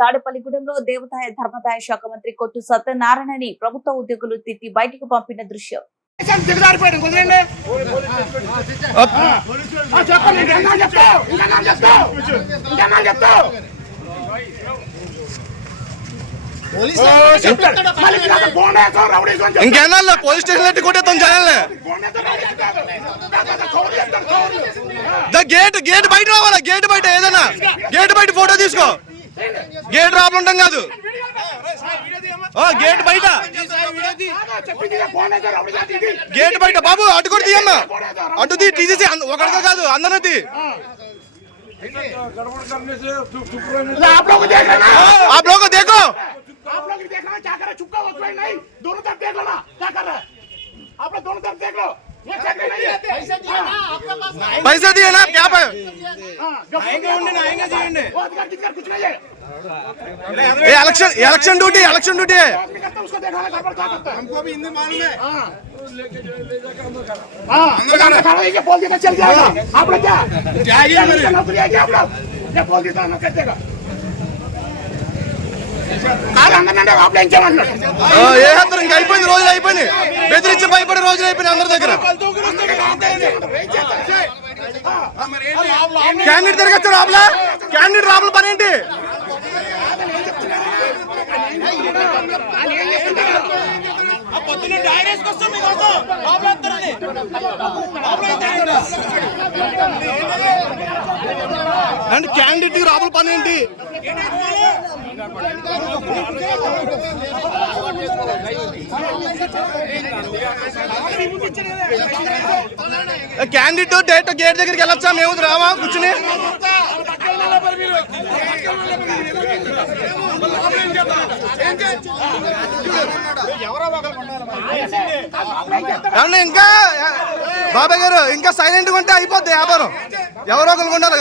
తాడేపల్లిగూడెంలో దేవాదాయ ధర్మాదాయ శాఖ మంత్రి కొట్టు సత్యనారాయణని ప్రభుత్వ ఉద్యోగులు తిట్టి బయటికి పంపిన దృశ్యం. ఇంకేనా పోలీస్ స్టేషన్ కొట్టేస్తాం జనాలే. గేట్ బయట రావాలా, గేట్ బయట ఏదైనా గేట్ బయట ఫోటో తీసుకో. గేట్ రాబడి ఉంటాం కాదు, గేట్ బయట, గేట్ బయట. బాబు అటు కూడా తీయమ్మా, అటు తీసేసి ఒకటిగా కాదు అందరూ తీ. आप लोग को देखो, आप लोग देखना क्या कर रहे, चुपका हो गया नहीं, दोनों तरफ देख लो ना क्या कर रहा है, आप लोग दोनों तरफ देख लो. पैसे दिए ना, क्या पे कुछ नहीं है. इलेक्शन ड्यूटी है. उसको देखना हमको भी हिंदी मालूम है. ये बोल देता चल जाएगा. आप लोग क्या नौकरी है क्या आप लोग, ये बोल देता ना कर देगा. ఇంకా అయిపోయింది, రోజులు అయిపోయింది. బెదిరించి భయపడే రోజులు అయిపోయినాయి అందరి దగ్గర. క్యాండిడేట్ తిరగచ్చు రాబులా, క్యాండిడేట్ రాబుల పని ఏంటి? అంటే క్యాండిడేట్ రాబుల పని ఏంటి? క్యాండిడేట్ డైరెక్ట్ గేట్ దగ్గరికి వెళ్ళొచ్చా? మేము రావా కూర్చుని? ఇంకా బాబాయ్ గారు ఇంకా సైలెంట్గా ఉంటే అయిపోద్ది వ్యాపారం. ఎవరో ఒకరు ఉండాలి.